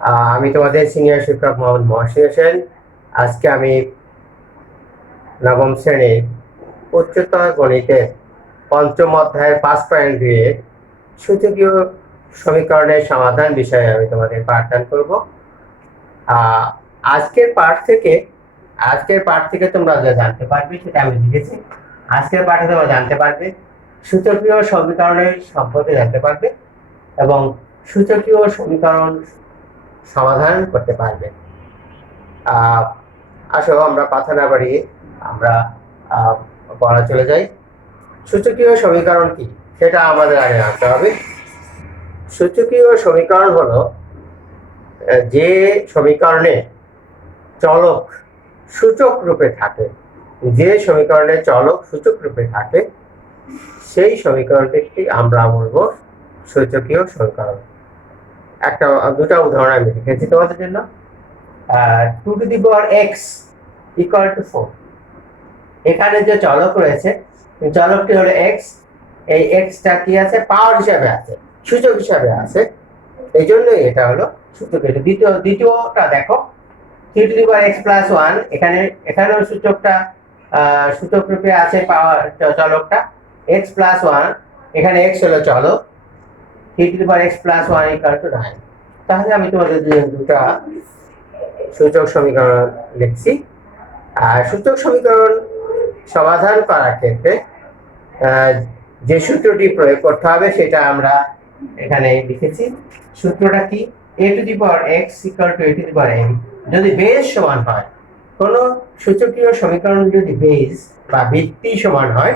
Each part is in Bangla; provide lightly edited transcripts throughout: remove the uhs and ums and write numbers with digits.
আমি তোমাদের সিনিয়র শিক্ষক মোহাম্মদ মহসিন হোসেন। আজকে আমি নবম শ্রেণীর উচ্চতর গণিতের পঞ্চম অধ্যায়ের 5.2 সূচকীয় সমীকরণের সমাধান বিষয়ে আমি তোমাদের পাঠদান করব। আজকের পাঠ থেকে তোমরা যা জানতে পারবে সেটা আমি লিখেছি। আজকের পাঠে তোমরা জানতে পারবে সূচকীয় সমীকরণের সম্পর্কে জানতে পারবে এবং সূচকীয় সমীকরণ সমাধান করতে পারবে। আসো আমরা কথা না বাড়িয়ে আমরা পড়া চলে যাই। সূচকীয় সমীকরণ কি সেটা আমাদের আগে জানতে হবে। সূচকীয় সমীকরণ হলো যে সমীকরণে চলক সূচক রূপে থাকে, সেই সমীকরণটি আমরা বলবো সূচকীয় সমীকরণ। দুটা উদাহরণ আমি লিখেছি তোমাদের জন্য। 2x = 4, এখানে যে চলক রয়েছে চলকটি হলো x। এই xটা কি আছে? পাওয়ার হিসাবে আছে, সূচক হিসাবে আছে, এই জন্যই এটা হলো সূচক। দ্বিতীয়টা দেখো 3x + 1, এখানেও সূচকটা সূচক রূপে আছে, পাওয়ার চলকটা x + 1, এখানে x হলো চলক, 3x + 1 = 9। তাহলে আমি তোমাদের দুটা সূচক সমীকরণ লিখছি। আর সূচক সমীকরণ সমাধান করার ক্ষেত্রে যে সূত্রটি প্রয়োগ করতে হবে সেটা আমরা এখানে লিখেছি। সূত্রটা কি? a⁴x = a⁴m যদি বেস সমান হয়, কোন সূচকীয় সমীকরণ যদি বেস বা ভিত্তি সমান হয়,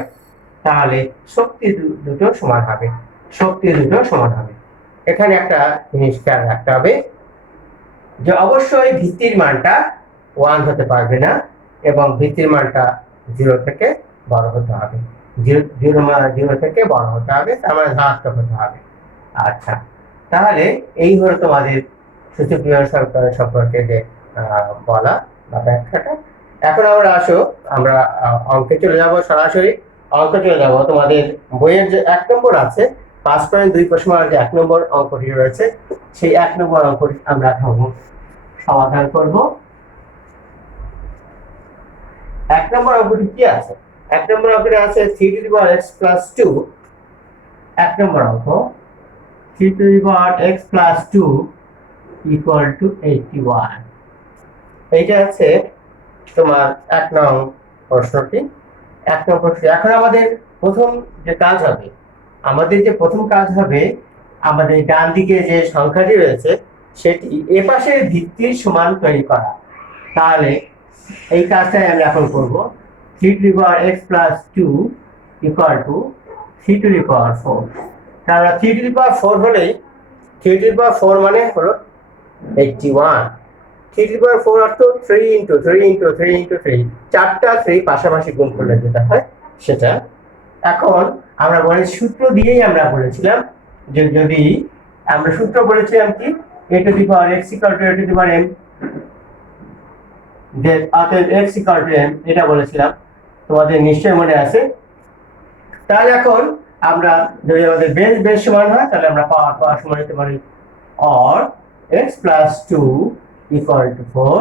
তাহলে শক্তি দুটো সমান হবে। এখানে একটা জিনিস খেয়াল রাখতে হবে যে অবশ্যই ভিত্তির মানটা 1 হতে পারবে না এবং ভিত্তির মানটা 0 থেকে বড় হতে হবে। 0 থেকে বড় হতে হবে, তার মানে ধনাত্মক হতে হবে। আচ্ছা, তাহলে এই হলো তোমাদের সূচকীয় সমীকরণ সম্পর্কে যে বলা বা ব্যাখ্যাটা। এখন আমরা অঙ্কে চলে যাব, সরাসরি অঙ্কে চলে যাব। তোমাদের বইয়ের যে 1 নম্বর আছে 5.2 প্রশ্নের যে 1 নম্বর অঙ্কটি রয়েছে, সেই 1 নম্বর অঙ্কটি আমরা সমাধান করব। 1 নম্বর অঙ্কটি কি আছে? 1 নম্বর অঙ্কটি আছে 3x + 2। 1 নম্বর অঙ্ক 3x + 2 = 81। এইটা আছে তোমার 1 নং প্রশ্নটি। এখন আমাদের প্রথম কাজ হবে আমাদের ডান দিকে যে সংখ্যাটি রয়েছে সেটি এপাশের ভিত্তির সমান তৈরি করা। তাহলে এই কাজটাই আমরা এখন করব। 3x + 2 = 3⁴। তাহলে 3⁴ হলেই 3⁴ মানে হলো 81। 3⁴ অর্থ 3 × 3 × 3 × 3, 4টা 3 পাশাপাশি গুণ করলে যেটা হয় সেটা। এখন আমরা সূত্র দিয়েই আমরা বলেছিলাম যে যদি আমরা সূত্র বলেছিলাম কি a⁴x = a⁴m, যে অতএব x = m, এটা বলেছিলাম, তোমাদের নিশ্চয়ই মনে আছে। তাহলে এখন আমরা যদি আমাদের বেস সমান হয় তাহলে আমরা পাওয়ার সমান হতে পারি or x + 2 = 4।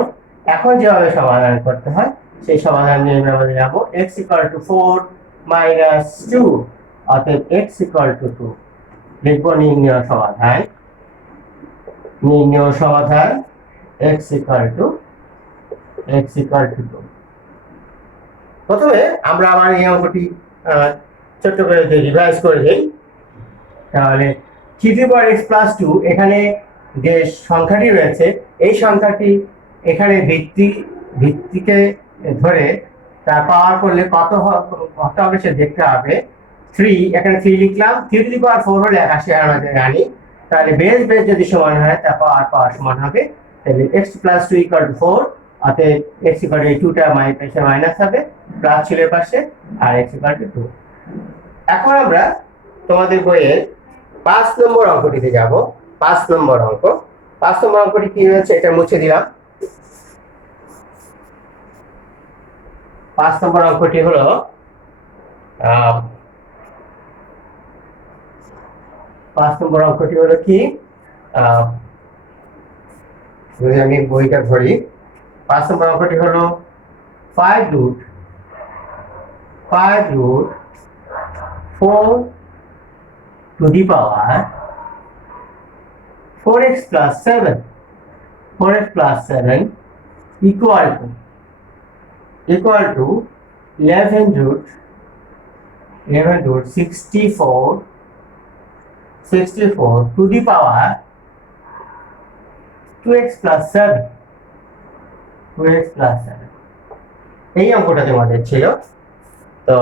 এখন যেভাবে সমাধান করতে হয় সেই সমাধান নিয়ে আমরা যাব। x = 4 - 2, অতএব x = 2। লিখব নির্ণয় সমাধান x = 2। প্রথমে আমরা আবার এই অঙ্কটি ছোট করে রিভাইজ করে দেই। তাহলে 3x + 2, এখানে যে সংখ্যাটি রয়েছে এই সংখ্যাটি এখানে ভিত্তিকে ধরে তার পাওয়ার করলে কত হবে সে দেখতে হবে। 3, এখানে 3 লিখলাম। 3⁴ হলে 81 আমরা জানি। তাহলে বেস যদি সমান হয় তার পাওয়ার সমান হবে। তাহলে x + 2 = 4, অতএব x = 2টা মাইনাস হবে, প্লাস ছিল পাশে, আর x = 2। এখন আমরা তোমাদের বইয়ের 5 নম্বর অঙ্কটিতে যাব। 5 নম্বর অঙ্কটি কি হয়েছে এটা মুছে দিলাম। 5 নম্বর অঙ্কটি হলো 5 নম্বর অঙ্কটি হলো কি যদি আমি বইটা ধরি 5 নম্বর অঙ্কটি হলো 5 root 4 to the power 4x plus 7 equal to 11 root 64 to the power 2x plus 7 এই অঙ্কটা তোমাদের ছিল। তো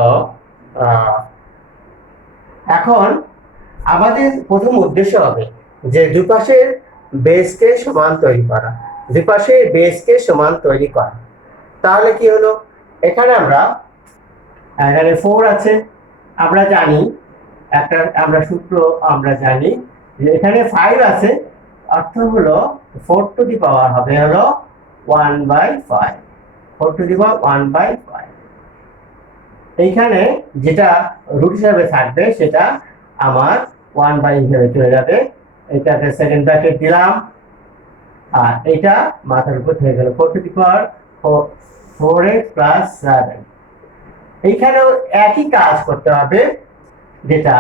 এখন আমাদের প্রথম উদ্দেশ্য হবে যে দুপাশের বেসকে সমান তৈরি করা, দুপাশের বেসকে সমান তৈরি করা। তাহলে কি হলো, এখানে এখানে 4 আছে, আমরা জানি আমরা সূত্র আমরা জানি যে এখানে 5 আছে, অর্থ হলো 4 টু দি পাওয়ার হবে হলো 1/5, 4 টু দি পাওয়ার 1/5। এইখানে যেটা রুট হিসাবে থাকবে সেটা আমার 1 হিসাবে চলে যাবে, এটাকে সেকেন্ড ব্র্যাকেট দিলাম, আর এটা মাথার উপর থেকে গেল 4 to the power 4x plus 7। এইখানেও একই কাজ করতে হবে, যেটা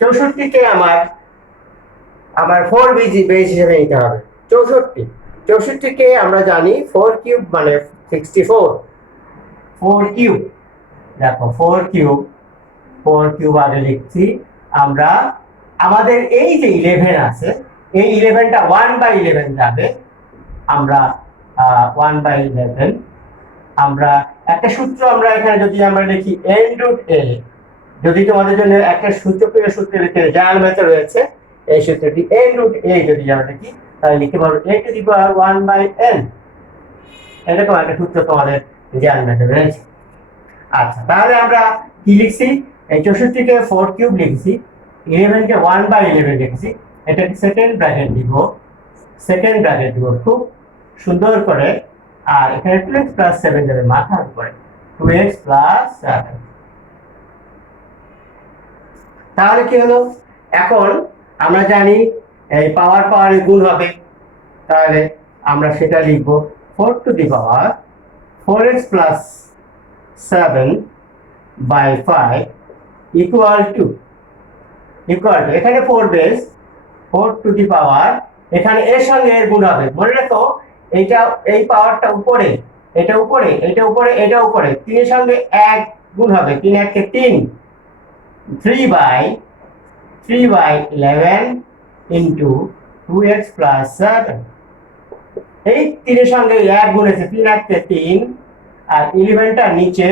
64কে আমার 4 বেস হিসেবে নিতে হবে। 64কে আমরা জানি 4 কিউব মানে 64, 4 কিউব, দেখো 4 কিউব আগে লিখছি আমরা। আমাদের এই যে 11 আছে, এই 11টা 1/11 যাবে, আমরা 1/11 আমরা একটা সূত্র আমরা এখানে যদি আমরা লিখি n root a, যদি তোমাদের জন্য একটা সূচকীয় সূত্র লিখে জার্মান মেথড রয়েছে, এই সূত্রটি n root a যদি আমরা লিখি তাহলে লিখতে পারবো a to the power 1/n, এরকম একটা সূত্র তোমাদের জার্মান মেথড রয়েছে। আচ্ছা, তাহলে আমরা কি লিখছি, এই 64কে 4 কিউব লিখছি, 11কে 1/11 লিখছি, এটা সেকেন্ড ব্র্যাকেট দিব খুব সুন্দর করে, আর এখানে 2x plus 7 যাবে মাথার উপরে, 2x plus 7। তাহলে কি হলো, এখন আমরা জানি এই পাওয়ারের গুণ হবে, তাহলে আমরা সেটা লিখব 4 to the power 4x plus 7/5 equal to এখানে 4 বেস, 4 to the power, এখানে এর সঙ্গে এর গুণ হবে। মনে রাখো এইটা, এই পাওয়ারটা উপরে, এটা উপরে, এটা উপরে, এটা উপরে, 3 এর সঙ্গে 1 গুণ হবে, 3 1 3, 3/11 into 2x plus 7। এই 3 এর সঙ্গে 1 গুণেছে, 3 1 3, আর 11টা নিচে,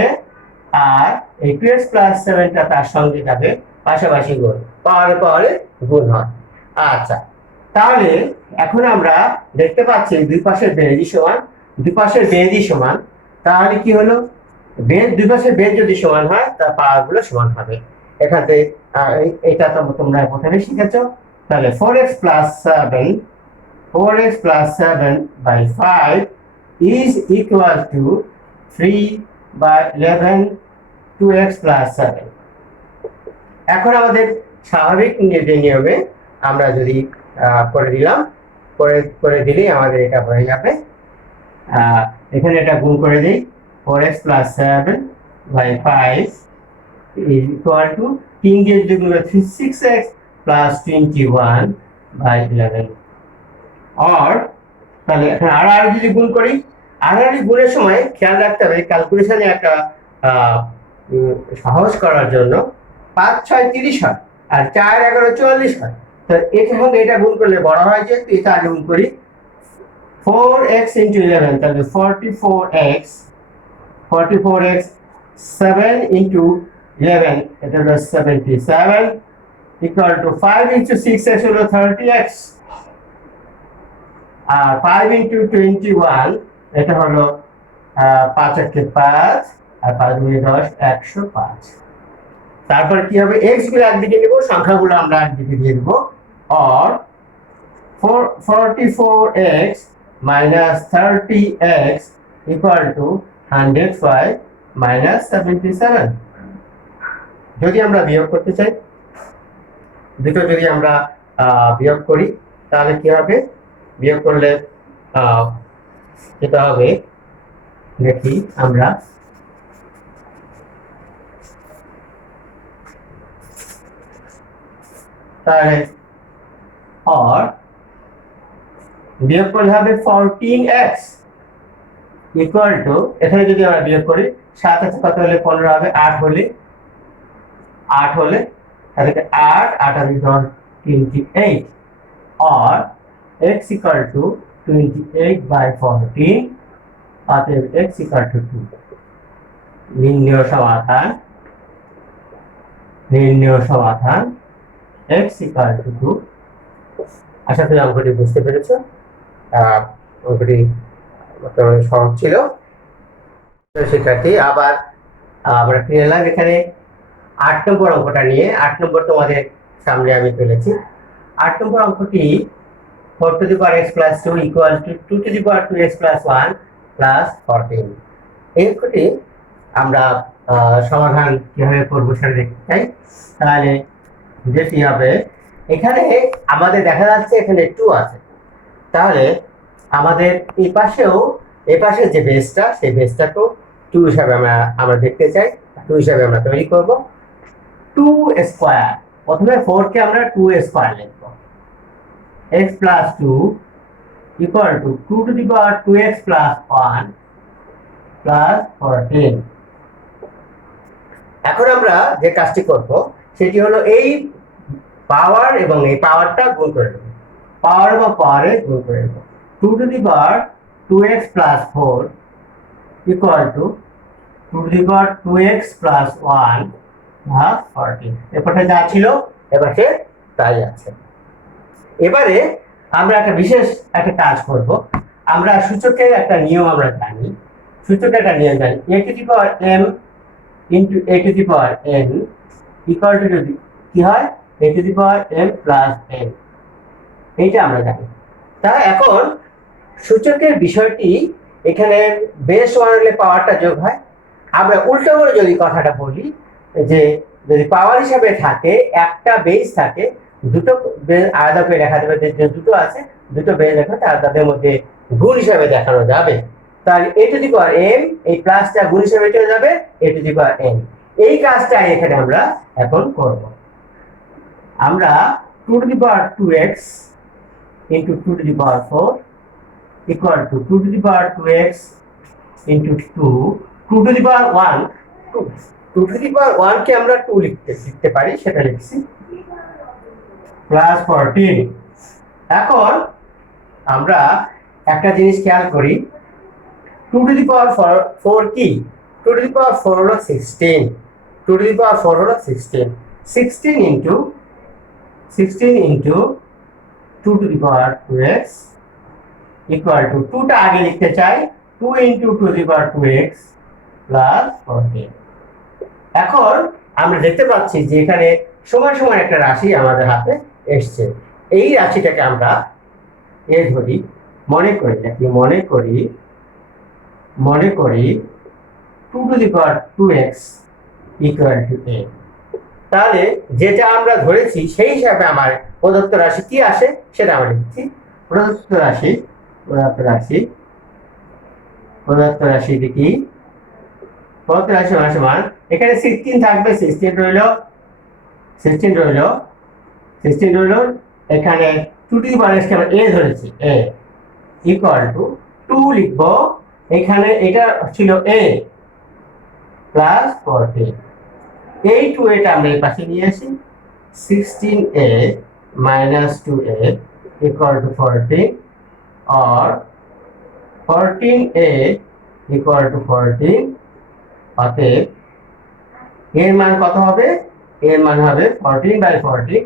আর এই 2x plus 7টা তার সঙ্গে যাবে, পাশাপাশি গুণ, পাওয়ারে গুণ হয়। আচ্ছা, তাহলে এখন আমরা দেখতে পাচ্ছি দুই পাশের বেধই সমান, তাহলে কি হলো, দুই পাশের বেধ যদি সমান হয় তার পাওয়ারগুলো সমান হবে। এখান থেকে এটা তো তোমরা প্রথমে শিখেছো। তাহলে 4x plus 7/5 is equal to 3/11 2x plus 7। এখন আমাদের স্বাভাবিক নিয়মে আমরা যদি করে দিলেই আমাদের এটা হয়ে যাবে। এখানে এটা গুণ করে দিই, 4x plus 7/5 is equal to 3 দিয়ে যদি গুণ করি 6x plus 21/11, or তাহলে এখন আর যদি গুণ করি, গুণের সময় খেয়াল রাখতে হবে ক্যালকুলেশনে একটা সহজ করার জন্য 5 6 30 হয়, আর 4 11 44 হয়। তো এটার সঙ্গে এটা গুণ করলে বড় হয়, যেহেতু এটা আগে গুণ করি, 4x into 11, তাহলে 44x 7 into 11, এটা হলো 77, equal to 5 into 6x হলো 30x, আর 5 into 21 এটা হলো 5 1 5, আর 5 2 10 105। তারপর কি হবে, x গুলো একদিকে নিব, সংখ্যাগুলো আমরা একদিকে দিয়ে দেব, or 44x minus 30x equal to 105 minus 77। যদি আমরা বিয়োগ করতে চাই, দুটো যদি আমরা বিয়োগ করি, তাহলে কি হবে, বিয়োগ করলে যেটা হবে দেখি আমরা তাহলে or বিয়োগ করলে হবে 14x ইকুয়াল টু, এখানে যদি আমরা বিয়োগ করি 7 আছে কত হলে 15 হবে, 8 হলে তাহলে 8 8 আর 28 or x equal to 28 by 14 অতএব x equal to 2। নির্ণয় সমাধান x equal to 2। আশা করি অঙ্কটি বুঝতে পেরেছো। অঙ্কটি সহজ ছিল। শিক্ষার্থী আবার আমরা ফিরে এলাম এখানে 8 নম্বর অঙ্কটা নিয়ে। 8 নম্বর তোমাদের সামনে আমি তুলেছি। 8 নম্বর অঙ্কটি 4 to the power x plus 2 equal to 2 to the power 2x plus 1 plus 14। এই অঙ্কটি আমরা সমাধান কিভাবে করবো সেটা দেখতে চাই। তাহলে যেটি হবে এখানে আমাদের দেখা যাচ্ছে এখানে 2 আছে, তাহলে আমাদের এই পাশে যে বেসটা সেই বেসটাকেও 2 হিসাবে আমরা দেখতে চাই। 2 হিসাবে আমরা তৈরি করব। 2 স্কয়ার, প্রথমে 4 কে আমরা 2 স্কয়ার লিখব। x plus 2 equal to 2 to the power 2x plus 1 plus 14। এখন আমরা যে কাজটি করব সেটি হলো এই পাওয়ার এবং এই পাওয়ারটা গুণ করে নেব, পাওয়ার এবং পাওয়ারে গুণ করে নেব। 2 to the power 2x plus 4 equal to 2 to the power 2x plus 1 plus 14। এরপরে যা ছিল এবারে তাই আছে। এবারে আমরা একটা কাজ করব। আমরা সূচকের একটা নিয়ম আমরা জানি, a to the power m into a to the power n equal to কি হয় a to the power m plus n, এইটা আমরা জানি। তাহলে এখন সূচকের বিষয়টি এখানে বেস 1 হলে পাওয়ারটা যোগ হয়। আমরা উল্টো করে যদি কথাটা বলি যে যদি পাওয়ার হিসাবে থাকে একটা বেস থাকে, দুটো বেস আলাদা করে দেখা যাবে যে দুটো আছে, দুটো বেস দেখা তাদের মধ্যে গুণ হিসাবে দেখানো যাবে। তাহলে a to the power m এই প্লাসটা গুণ হিসাবে চলে যাবে a to the power n। এই কাজটাই এখানে আমরা এখন করব। আমরা 2 to the power 2x into 2 to the power 4 equal to 2 to the power 2x into 2 to the power 1 2 to the power 1 কে আমরা 2 লিখতে পারি, সেটা লিখছি প্লাস 14। এখন আমরা একটা জিনিস খেয়াল করি, 2 to the power 4 কি 2 to the power 4 হলো 16, 2 to the power 4 হলো 16 into 2 to the power 2x equal to 2 টা আগে লিখতে চাই 2 into 2 to the power 2x plus 14। এখন আমরা দেখতে পাচ্ছি যে এখানে সমান সমান একটা রাশি আমাদের হাতে এসছে। এই রাশিটাকে আমরা এ ধরি, মনে করি 2 to the power 2x equal to a। তাহলে যেটা আমরা ধরেছি সেই হিসাবে আমার প্রদত্ত রাশি কি আসে সেটা আমরা লিখছি। প্রদত্ত রাশি কি সমান এখানে 16 থাকবে, 16 রইল এখানে 2 to the power x কে আমরা a ধরেছি, a equal to 2 লিখব, এখানে এটা ছিল a প্লাস 14। এই 2a টা আমরা এই পাশে নিয়ে আসি, 16a minus 2a equal to 14 or 14a equal to 14। অতএব এর মান কত হবে? এর মান হবে 14 by 14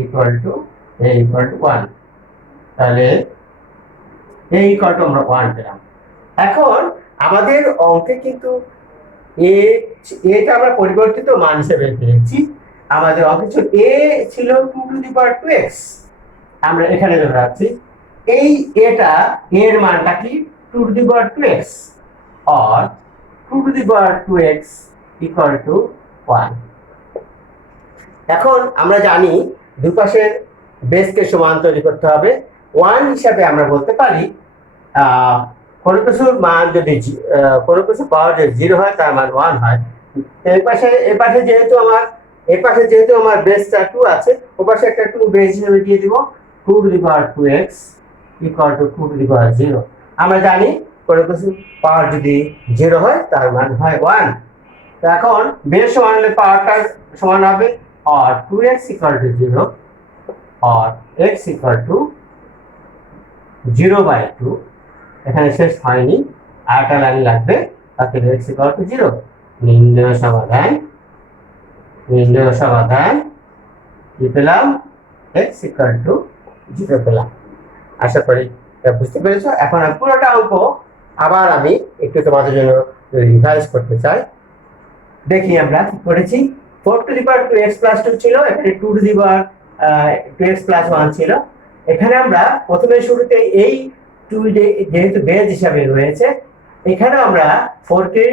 equal to a equal to 1। তাহলে a equal to আমরা 1 পেলাম। এখন আমাদের অঙ্কে কিন্তু এটা আমরা পরিবর্তিত মান হিসেবে পেয়েছি। আমাদের অঙ্কে ছিল 2 to the power 2x, আমরা এখানে ধরে রাখছি এই এটা এর মানটা কি 2 to the power 2x or 2 to the power 2x equal to 1। এখন আমরা জানি দুই পাশের বেসকে সমান তৈরি করতে হবে। ওয়ান হিসাবে আমরা বলতে পারি কোনো কিছুর মান যদি কোনো কিছু পাওয়ার যদি জিরো হয় তার মান ওয়ান হয়। এ পাশে যেহেতু আমার বেসটা টু আছে, ও পাশে একটা টু বেস হিসেবে দিয়ে দিব, two to the power two x equal to two to the power zero. আমরা জানি কোনো কিছু পাওয়ার যদি জিরো হয় তার মান হয় ওয়ান। তো এখন বেস সমান হলে পাওয়ারটা সমান হবে আর two x equal to zero আর x equal to zero by two. এখানে শেষ হয়নি, আরেকটা লাইন লাগবে, তাতে এক্স ইকুয়াল টু জিরো। নির্ণয় সমাধান কি পেলাম? এক্স ইকুয়াল টু জিরো পেলাম। আশা করি বুঝতে পেরেছ। এখন আমি পুরোটা অঙ্ক আবার আমি একটু তোমাদের জন্য রিভাইজ করতে চাই। দেখি আমরা কি করেছি। 4 to the power 2x plus 2 ছিল, এখানে 2 to the power 2x plus 1 ছিল। এখানে আমরা প্রথমে শুরুতে এই 2 যেহেতু বেজ হিসাবে রয়েছে, এখানে আমরা 4 কে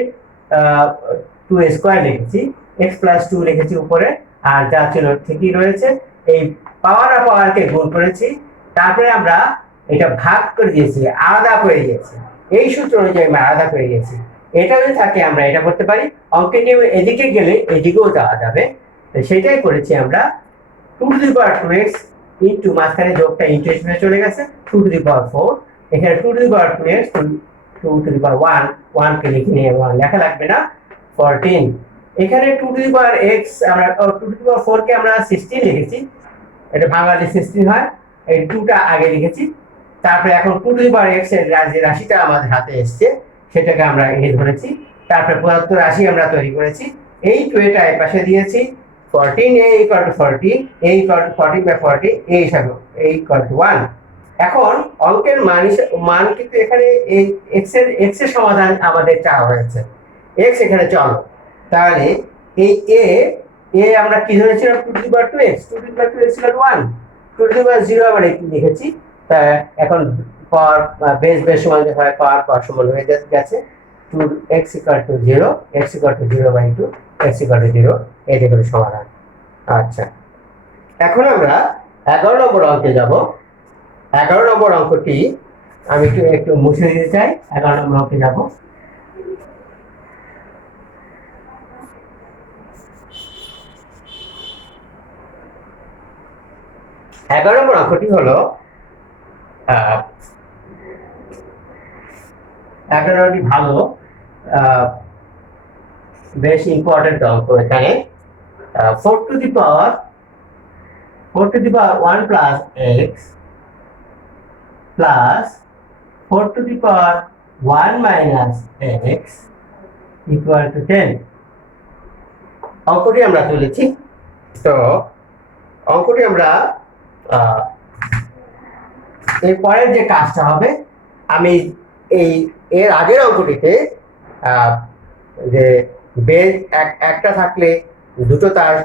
2 স্কয়ার লিখেছি, x প্লাস 2 লিখেছি উপরে, আর যা ছিল ঠিকই রয়েছে। এই পাওয়ার আর পাওয়ারকে গুণ করেছি, তারপরে আমরা এটা ভাগ করে দিয়েছি, আলাদা করে দিয়েছি। এই সূত্র অনুযায়ী আমরা আলাদা করে দিয়েছি। এটা যদি থাকে আমরা এটা করতে পারি, অঙ্কে নিয়ে এদিকে গেলে এদিকেও যাওয়া যাবে। সেটাই করেছি আমরা। 2 to the power 2x into মাঝখানে যোগটা ইনটু হিসেবে চলে গেছে 2 টু দি পাওয়ার 4। এখানে 2 to the power 2x 2 to the power 1 কে লিখে নিয়ে 1 লেখা লাগবে না, 14। এখানে 2 টু দি পাওয়ার x আমরা 2 টু দি পাওয়ার 4 কে আমরা 16 লিখেছি, এটা ভাঙালে 16 হয়, এই 2টা আগে লিখেছি। তারপরে এখন 2 টু দি পাওয়ার x এর যে রাশিটা আমাদের হাতে এসেছে সেটাকে আমরা এ ধরেছি, তারপরে প্রদত্ত রাশি আমরা তৈরি করেছি। এই 2 এটা এই পাশে দিয়েছি, 14a equal to 40, a equal to 40 by 40, a হিসাবে a ইকুয়াল টু 1। এখন অঙ্কের মান কিন্তু এখানে এই x এর সমাধান আমাদের চাওয়া হয়েছে, x এখানে চলো। তাহলে এই a আমরা কি ধরেছিলাম 2 to the power 2x, 2 to the power 2x = 1, 2 to the power 0 আবার লিখেছি। এখন পাওয়ার বেস সমান হয়, পাওয়ার সমান হয়ে গেছে 2x = 0, x = 0/2, x = 0, এই দেখুন সমাধান। আচ্ছা, এখন আমরা 11 নম্বর অঙ্কে যাব। 11 নম্বর অঙ্কটি আমি একটু মুছে দিতে চাই। 11 নম্বর অঙ্কে যাব। 11 নম্বর অঙ্কটি হলো 11টি ভালো, বেশ ইম্পর্টেন্ট অঙ্ক। এখানে 4 to the power 1 plus x plus 4 to the power 1 minus x equal to 10। অঙ্কটি আমরা তুলেছি। তো অঙ্কটি আমরা এর পরের যে কাজটা হবে, আমি এর আগের অঙ্কটিতে যে বেজ একটা থাকলে দুটো তার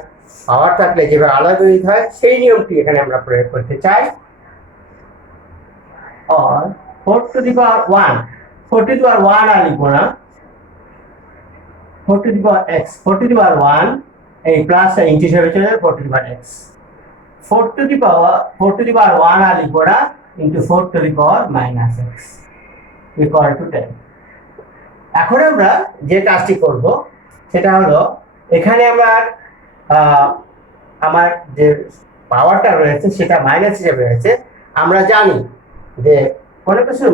পাওয়ার থাকলে যেভাবে আলাদা দিতে হয় সেই নিয়মটি এখানে আমরা প্রয়োগ করতে চাই। और 4 to the power 1, 4 to the power 1 আর লিখবো না, 4 to the power x, 4 to the power 1 এই প্লাসটা ইনটু হিসেবে চলে যাবে 4 to the power x, 4 to the power 1 আর লিখবো না, into 4 to the power minus x equal to 10। এখন আমরা যে কাজটি করব সেটা হলো, এখানে আমার যে পাওয়ারটা রয়েছে সেটা মাইনাস হিসেবে রয়েছে। আমরা জানি যে কোনো কিছুর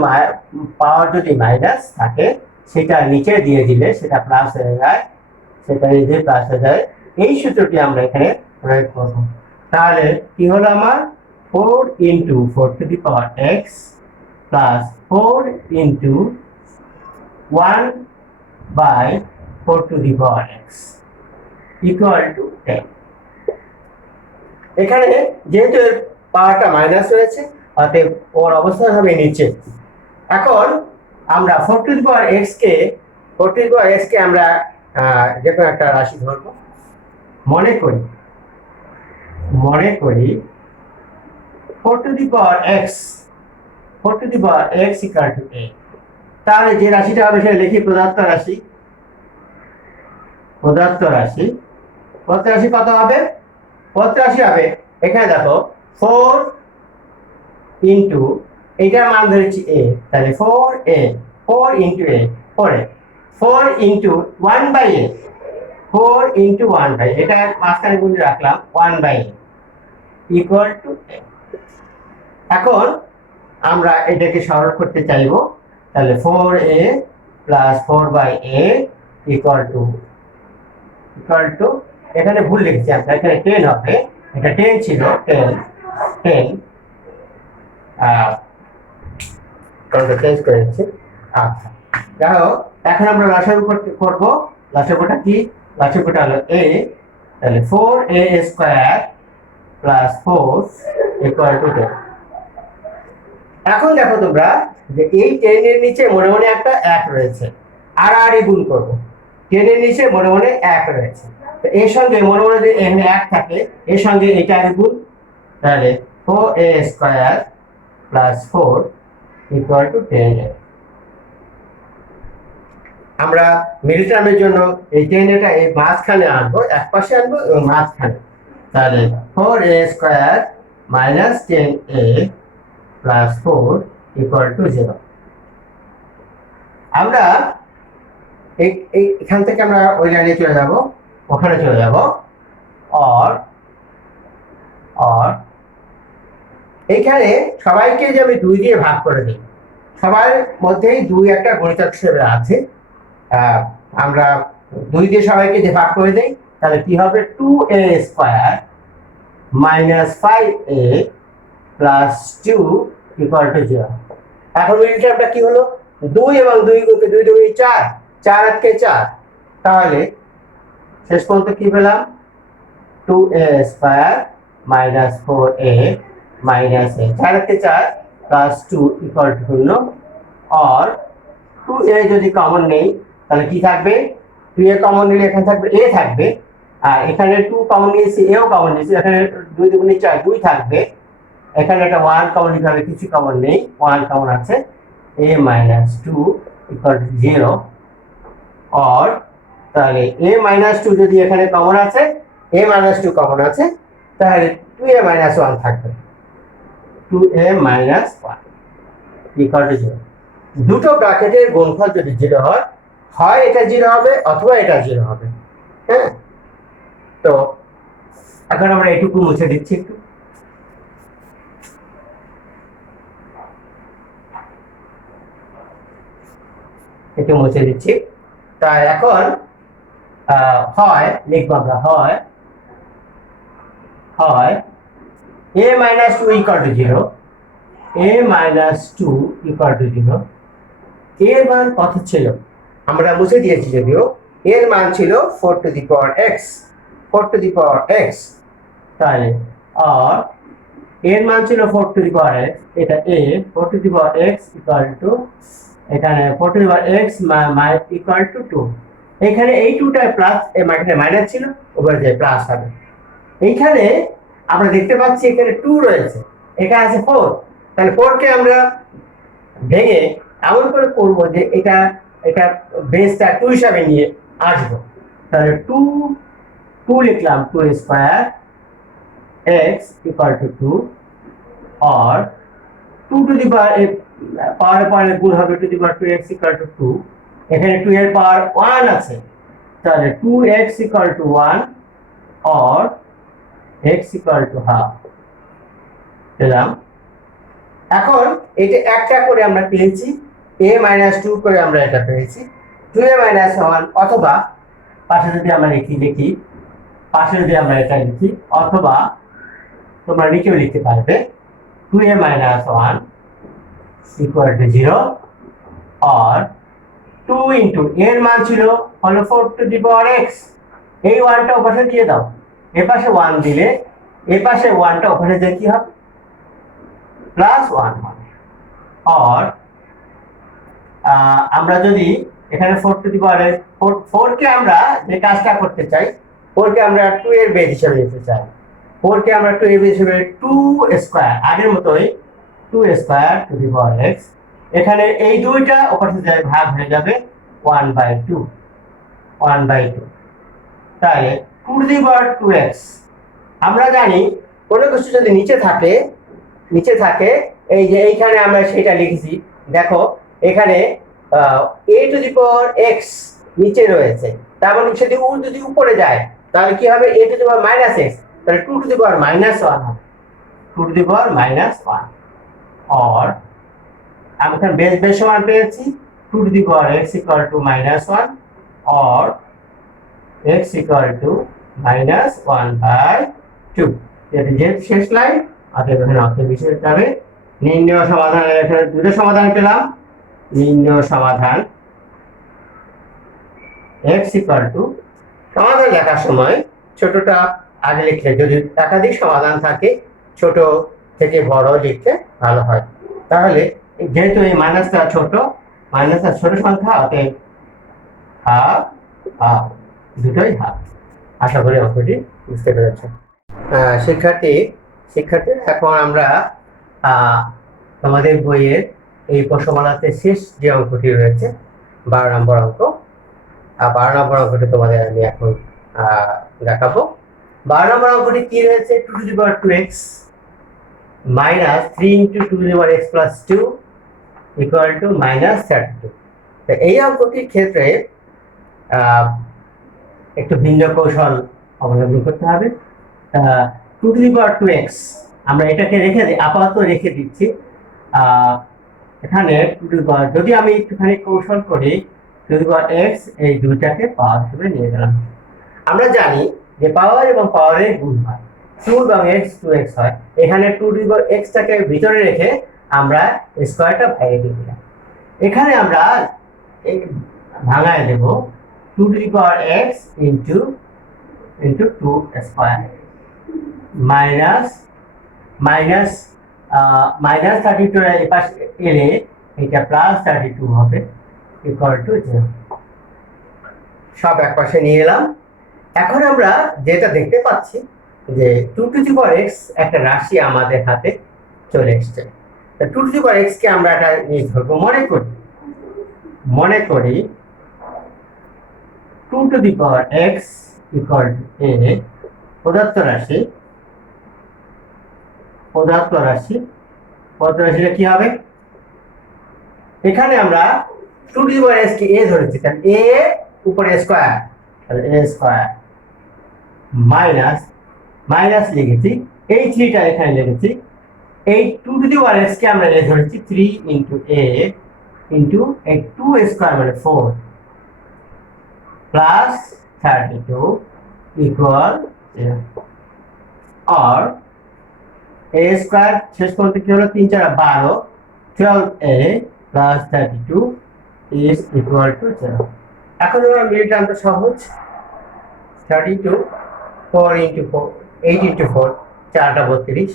পাওয়ার যদি মাইনাস থাকে সেটা নিচে দিয়ে দিলে সেটা প্লাস হয়ে যায়, সেটা নিজে প্লাস হয়ে যায়। এই সূত্রটি আমরা এখানে প্রয়োগ করব। তাহলে কি হলো আমার 4 into 4 to the power x plus 4 into 1 by 4 to the power x equal to 10। এখানে যেহেতু এর পাওয়ারটা মাইনাস রয়েছে অতএব ওর অবস্থান হবে নিচে। এখন আমরা 4 টু দি পাওয়ার x কে আমরা যে কোনো একটা রাশি ধরব। মনে করি 4 to the power x equal two 8। তাহলে যে রাশিটা হবে সেটা লিখি প্রদত্ত রাশি কত হবে? প্রদত্ত রাশি হবে, এখানে দেখো 4 ইন্টু এইটার মান ধরেছি a, তাহলে 4a, 4 into a, 4a, 4 into 1/a, 4 into 1/a, এটা মাঝখানে গুণে রাখলাম 1/a ইকুয়াল টু a। এখন আমরা এটাকে সরল করতে চাইবো, তাহলে 4a plus 4/a equal to এখানে ভুল লিখছি আমরা, এখানে 10 হবে, এটা 10 ছিল, 10 চেঞ্জ করেছি। আচ্ছা, দেখো এখন আমরা লসাগু করব। লসাগুটা কি? লসাগুটা হলো a, তাহলে 4a square plus 4 equal to 10। এখন দেখো তোমরা যে এই 10 এর নিচে মনে মনে একটা 1 রয়েছে, আর গুণ করব। 10 এর নিচে মনে মনে 1 রয়েছে, তো এর সঙ্গে মনে মনে যদি এখানে 1 থাকে, এর সঙ্গে এটা গুণ, তাহলে 4a square plus 4 equal to 10a। আমরা মিডল টার্মের জন্য এই 10 এটা এই মাঝখানে আনবো, এক পাশে আনবো এবং মাঝখানে, তাহলে 4a square minus 10a plus 4 equal to 0। আমরা এখান থেকে আমরা ওই লাইনে চলে যাব, ওখানে চলে যাব, অর এইখানে সবাইকে যে আমি 2 দিয়ে ভাগ করে দিই, সবার মধ্যেই 2 একটা গুণিতক হিসেবে আছে, আমরা 2 দিয়ে সবাইকে যে ভাগ করে দেই, তাহলে কি হবে 2a square minus 5a plus 2 equal to 0। এখন মিডল টার্মটা কি হলো? 2 এবং 2 গুণকে 2 2 4, 4 আর 4, তাহলে শেষ পর্যন্ত কি পেলাম? 2a square minus 4a minus a, 4 আর 4 প্লাস 2 ইকুয়াল টু হলো, আর 2a যদি কমন নেই তাহলে কি থাকবে? 2a কমন নিলে এখানে থাকবে a থাকবে, আর এখানে 2 কমন নিয়েছি, a ও কমন নিয়েছি, এখানে 2 2 4 2 থাকবে, এখানে একটা 1 কমন নিতে হবে, কিছু কমন নেই, 1 কমন আছে, a মাইনাস 2 ইকুয়াল টু 0। আর তাহলে a মাইনাস 2 যদি এখানে কমন আছে, a মাইনাস 2 কমন আছে, তাহলে 2a মাইনাস 1 থাকবে, 2a মাইনাস 1 ইকুয়াল টু 0। দুটো ব্র্যাকেটের গুণফল যদি 0 হয়, হয় এটা 0 হবে অথবা এটা 0 হবে। হ্যাঁ, তো এখন আমরা এটুকু মুছে দিচ্ছি, একটু মুছে দিচ্ছি। তাই এখন হয় লিখবো আমরা, হয় a minus 2 equal to 0, a minus 2 equal to 0। এর মান কত ছিল? আমরা মুছে দিয়েছি যদিও, এর মান ছিল 4 to the power x, 4 to the power x, তাহলে আর এর মান ছিল 4 to the power x, এটা a, 4 to the power x equal to, এখানে 4 to the power x equal to 2, এখানে এই 2টা প্লাস, এখানে মাইনাস ছিল, উপরে যে প্লাস হবে। এইখানে আমরা দেখতে পাচ্ছি এখানে 2 রয়েছে, এখানে আছে 4, তাহলে 4 কে আমরা ভেঙে এমন করে করবো যে এটা বেসটা 2 হিসাবে নিয়ে আসবো, তাহলে 2 লিখলাম, 2 স্কয়ার x ইকুয়াল টু 2, আর 2 টু দি পাওয়ার পাওয়ার গুণ হবে, to the power 2x equal to 2, এখানে 2 এর পাওয়ার 1 আছে, তাহলে 2x ইকুয়াল টু 1 আর x ইকুয়াল টু হাফ পেলাম। এখন এটা একটা করে আমরা পেয়েছি, a মাইনাস 2 করে আমরা এটা পেয়েছি, 2a মাইনাস 1, অথবা পাশে যদি আমরা লিখি পাশে যদি আমরা এটা লিখি, অথবা তোমরা নিচেও লিখতে পারবে 2a মাইনাস 1 ইকুয়াল টু 0, আর 2 ইন্টু এর মান ছিল হলো 4 টু দি পাওয়ার x, এই 1টা ওপাশে দিয়ে দাও, এ পাশে 1 দিলে এ পাশে 1টা ওপাশে দিয়ে কি হবে? প্লাস 1 হবে। আর আমরা যদি এখানে 4 টু দি পাওয়ার 4 কে আমরা যে কাজটা করতে চাই, 4 কে আমরা 2 এর বেস হিসেবে নিতে চাই, 4 কে আমরা 2 এর বেস হিসেবে 2 স্কয়ার, আগের মতই 2 square to the power x, এখানে এই দুইটা ওপাশে যায় ভাগ হয়ে যাবে 1/2, তাহলে 2 টু দি পাওয়ার 2x। আমরা জানি কোনো কিছু যদি নিচে থাকে এই যে এইখানে আমরা সেটা লিখেছি, দেখো এখানে a two the power x নিচে রয়েছে, তার মানে যদি যদি উপরে যায় তাহলে কি হবে, a two the power minus x, তাহলে 2 টু দি পাওয়ার মাইনাস 1 হবে, 2 টু দি পাওয়ার মাইনাস 1। और আমি এখানে বেস সমান পেয়েছি 2 to the power x equal two minus 1 और x ইকুয়াল টু মাইনাস 1/2। এটি যে শেষ লাইন, অতএব এখানে অর্থ বিশেষ যাবে। নির্ণয় সমাধান, এখানে দুটো সমাধান পেলাম। নির্ণয় সমাধান x ইকুয়াল টু, সমাধান লেখার সময় ছোটটা আগে লিখলে, যদি একাধিক সমাধান থাকে ছোট থেকে বড় লিখতে ভালো হয়। তাহলে যেহেতু এই মাইনাসটা ছোট সংখ্যা, অতএব হাফ হাফ, দুটোই হাফ। আশা করি অঙ্কটি বুঝতে পেরেছ। শিক্ষার্থী এখন আমরা তোমাদের বইয়ের এই প্রশ্নমালাতে শেষ যে অঙ্কটি রয়েছে 12 নম্বর অঙ্ক, 12 নম্বর অঙ্কটি তোমাদের আমি এখন দেখাবো। 12 নম্বর অঙ্কটি কি রয়েছে, 2 to the power 2x minus 3 into 2 to the power x plus 2 equal two minus 32। তো এই অঙ্কটির ক্ষেত্রে একটু ভিন্ন কৌশল অবলম্বন করতে হবে। 2 টু দি পাওয়ার 2x আমরা এটাকে আপাতত রেখে দিচ্ছি। এখানে 2 টু দি পাওয়ার, যদি আমি একটুখানি কৌশল করি, 2 টু দি পাওয়ার x এই দুইটাকে পাওয়ার হিসেবে নিয়ে গেলাম। আমরা জানি যে পাওয়ার এবং পাওয়ারের গুণ হয়, 2 এবং x 2x হয়। এখানে 2 টু দি পাওয়ার x টাকে ভিতরে রেখে আমরা স্কয়ারটা বাইরে দিয়ে দিলাম। এখানে আমরা ভাঙায় দেব 2 to the power x into 2 square minus 32 এর পাশে এলে এটা প্লাস 32 হবে ইকুয়াল টু 0। সব এক পাশে নিয়ে এলাম। এখন আমরা যেটা দেখতে পাচ্ছি যে 2 টু দি পাওয়ার x একটা রাশি আমাদের হাতে চলে এসেছে। 2 টু দি পাওয়ার x কে আমরা একটা জিনিস ধরবো, মনে করি 2 to the power x equal two a, প্রদত্ত রাশিটা কি হবে, এখানে আমরা 2 to the power x K a ধরেছি, তাহলে a উপরে স্কয়ার, তাহলে a স্কয়ার মাইনাস লিখেছি, এই 3 টা এখানে লিখেছি। এই 2 টু দি পাওয়ার x কে আমরা a ধরেছি 3 ইনটু a ইনটু এই 2 স্কয়ার মানে 4 প্লাস 32 ইকুয়াল 0। और a স্কয়ার শেষ পর্যন্ত কি হলো, 3 4 12, 12a plus 32 is equal to 0। এখন আমরা মিলিটা আমরা সহজ, 32 4 ইনটু 4 8 ইনটু 4 4টা 32,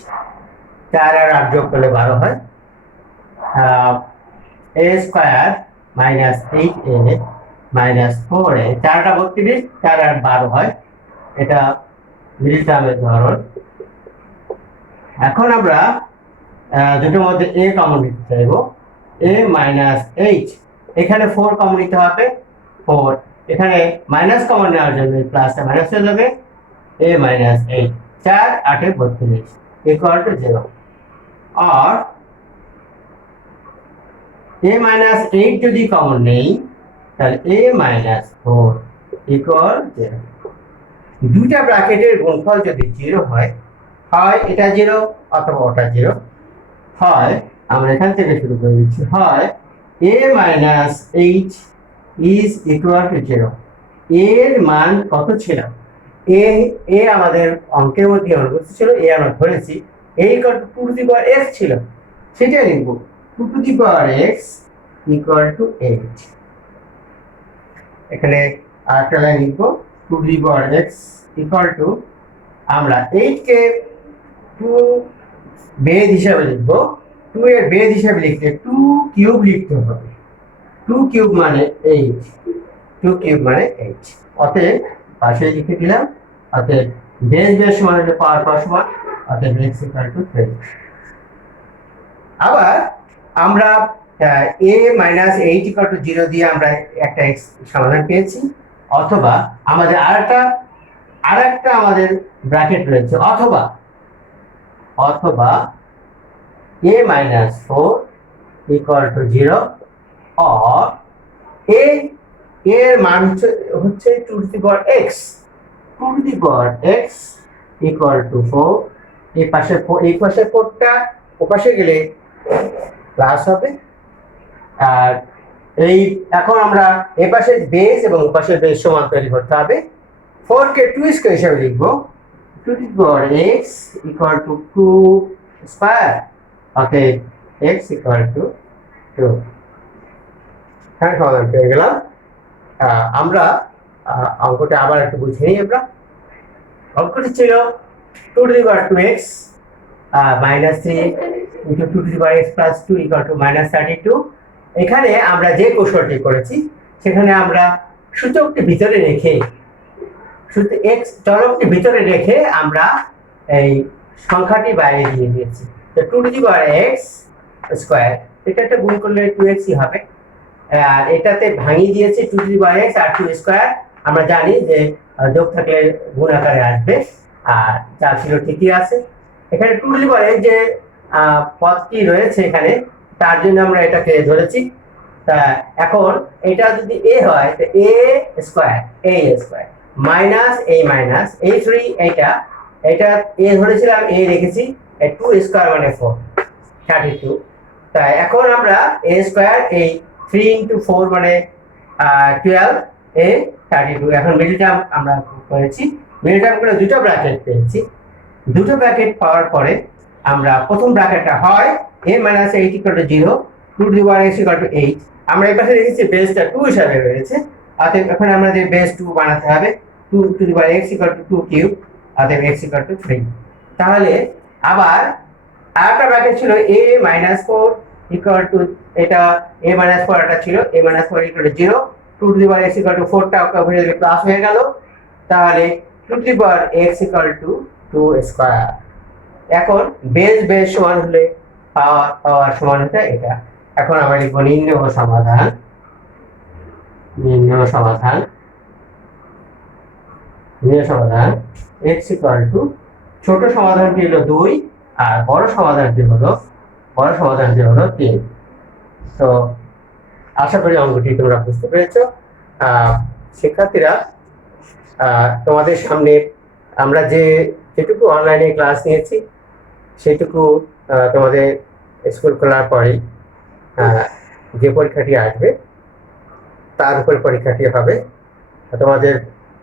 4 আর 8 যোগ করলে 12 হয়। a square minus 8a minus 4a, 4টা 32, 4 আর 12 হয়, এটা মিডল টার্মের ধরন। এখন আমরা দুটোর মধ্যে a কমন নিতে চাইব, a মাইনাস 8, এখানে 4 কমন নিতে হবে, 4 এখানে মাইনাস কমন নেওয়ার জন্য প্লাসটা মাইনাস হয়ে যাবে, a মাইনাস 8 4 8 32 ইকুয়াল টু 0। और a মাইনাস 8 যদি কমন নেই তাহলে a মাইনাস 4 ইকুয়াল 0। দুইটা ব্র্যাকেটের গুণফল যদি 0 হয় এটা 0 অথবা ওটা 0 হয়, আমরা এখান থেকে শুরু করে দিচ্ছি, হয় a minus 8 is equal to 0। এর মান কত ছিল, a আমাদের অঙ্কের মধ্যে অনুপস্থিত ছিল, a আমরা ধরেছি, a equal to 2 to the power x ছিল, সেটা লিখব 2 to the power x equal two 8। এখানে আরেকটা লাইন লিখব 2 to the power x equal two, আমরা 8 কে 2 বেদ হিসাবে লিখব, 2 এর বেদ হিসাবে লিখতে 2 কিউব লিখতে হবে, 2 কিউব মানে 8, 2 কিউব মানে 8। অতএব পাশে লিখে দিলাম, অতএব বেস সমান হলে পাওয়ার সমান, অতএব x ইকুয়াল টু 3। আবার আমরা a মাইনাস 8 ইকুয়াল টু 0 দিয়ে আমরা একটা x সমাধান পেয়েছি, অথবা আমাদের আরেকটা আমাদের ব্র্যাকেট রয়েছে, অথবা a minus 4 equal to 0 or a এর মান হচ্ছে 2 to the power x 2 to the power x equal to 4 এই পাশে 4টা ওপাশে গেলে প্লাস হবে। আর এই এখন আমরা এই পাশে বেস এবং ওপাশে বেস সমান তৈরি করতে হবে। 4 কে 2 স্কয়ার হিসেবে লিখব 2 to the power x equal to 2 square okay x equal to 2 হ্যাঁ সমাধান পেয়ে গেলাম। আমরা অঙ্কটা আবার একটু বুঝে নিই। আমরা অঙ্কটি ছিল 2 to the power 2x minus 3 into 2 to the power x plus 2 equal to minus 32। এখানে আমরা যে কৌশলটি করেছি সেখানে আমরা সূচকটি ভিতরে রেখে x চলকটি ভিতরে রেখে আমরা এই সংখ্যাটি বাইরে দিয়ে দিয়েছি। তো 2 to the power x square এটা একটা গুণ করলে 2x হবে। আর এটাতে ভাঙিয়ে দিয়েছি 2 to the power x আর 2 স্কয়ার। আমরা জানি যে যোগ থাকলে গুণ আকারে আসবে আর যা ছিল ঠিকই আছে। এখানে 2 to the power x যে পদটি রয়েছে এখানে তার জন্য আমরা এটাকে ধরেছি। তা এখন এটা যদি a হয় তো a square minus a minus a 3 এটা a ধরেছিলাম a রেখেছি 2 স্কয়ার মানে 4 32। তাই এখন আমরা a স্কয়ার এই 3 into 4 মানে 12 a 32। এখন মিডল টার্ম আমরা করেছি, মিডল টার্ম করে দুটো ব্র্যাকেট পেয়েছি। দুটো ব্র্যাকেট পাওয়ার পরে আমরা প্রথম ব্র্যাকেটটা হয় a minus 8 equal to 0 2 to the power x equal to 8। আমরা এই পাশে রেখেছি বেসটা 2 হিসাবে রয়েছে, অতএব এখন আমাদের বেস 2 বানাতে হবে 2 to the power x equal to 2 cube অতএব x equal to 3। তাহলে আবার আরেকটা ব্র্যাকেট ছিল a minus 4 equal to এটা a minus 4 এটা ছিল a minus 4 equal to 0 2 to the power x equal to 4 টা ওকে প্লাস হয়ে গেল। তাহলে 2 to the power x equal to 2 square. এখন বেস সমান হলে পাওয়ার সমান হতে এটা। এখন আমরা লিখব নির্ণয় সমাধান x equal to ছোট সমাধানটি হলো 2 আর বড় সমাধানটি হলো 3। তো আশা করি অঙ্কটি তোমরা বুঝতে পেরেছো। শিক্ষার্থীরা তোমাদের সামনে আমরা যেটুকু অনলাইনে ক্লাস নিয়েছি সেটুকু তোমাদের স্কুল খোলার পরেই যে পরীক্ষাটি আসবে তার উপর পরীক্ষাটি হবে। তোমাদের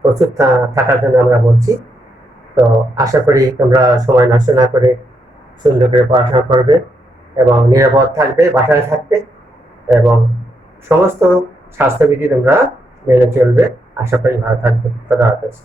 প্রস্তুত থাকার জন্য আমরা বলছি। তো আশা করি তোমরা সময় নষ্ট না করে সুন্দর করে পড়াশোনা করবে এবং নিরাপদ থাকবে, বাসায় থাকবে এবং সমস্ত স্বাস্থ্যবিধি তোমরা মেনে চলবে। আশা করি ভালো থাকবে। খোদা হাফেজ।